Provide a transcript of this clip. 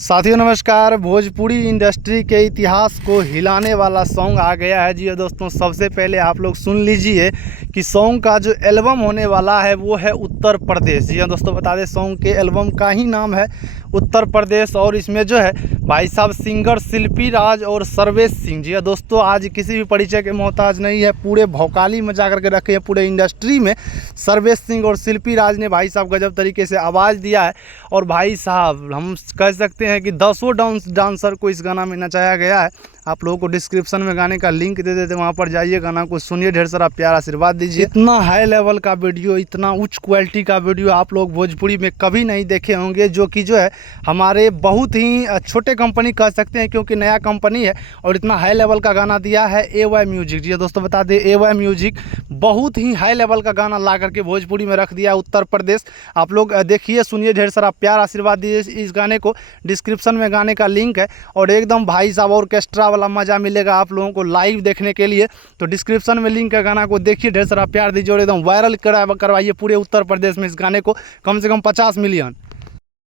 साथियों नमस्कार। भोजपुरी इंडस्ट्री के इतिहास को हिलाने वाला सॉन्ग आ गया है। जी हाँ दोस्तों, सबसे पहले आप लोग सुन लीजिए कि सॉन्ग का जो एल्बम होने वाला है वो है उत्तर प्रदेश। जी हाँ दोस्तों, बता दें सॉन्ग के एल्बम का ही नाम है उत्तर प्रदेश। और इसमें जो है भाई साहब सिंगर शिल्पी राज और सर्वेश सिंह। जी हाँ दोस्तों, आज किसी भी परिचय के मोहताज नहीं है, पूरे भौकाली में जा करके रखे हैं पूरे इंडस्ट्री में। सर्वेश सिंह और शिल्पी राज ने भाई साहब गजब तरीके से आवाज़ दिया है। और भाई साहब हम कह सकते हैं कि 10 डांसर को इस गाना में नचाया गया है। आप लोगों को डिस्क्रिप्शन में गाने का लिंक दे देते, वहाँ पर जाइए, गाना को सुनिए, ढेर सारा प्यार आशीर्वाद दीजिए। इतना हाई लेवल का वीडियो, इतना उच्च क्वालिटी का वीडियो आप लोग भोजपुरी में कभी नहीं देखे होंगे, जो कि जो है हमारे बहुत ही छोटे कंपनी कह सकते हैं, क्योंकि नया कंपनी है और इतना हाई लेवल का गाना दिया है AY म्यूजिक। जी दोस्तों, बता दें AY म्यूजिक बहुत ही हाई लेवल का गाना ला करके भोजपुरी में रख दिया उत्तर प्रदेश। आप लोग देखिए, सुनिए, ढेर सारा प्यार आशीर्वाद दीजिए इस गाने को। डिस्क्रिप्शन में गाने का लिंक है और एकदम भाई साहब ऑर्केस्ट्रा वाला मज़ा मिलेगा आप लोगों को लाइव देखने के लिए। तो डिस्क्रिप्शन में लिंक है, गाना को देखिए, ढेर सारा प्यार दीजिए और एकदम वायरल करवाइए पूरे उत्तर प्रदेश में इस गाने को, कम से कम 50 मिलियन।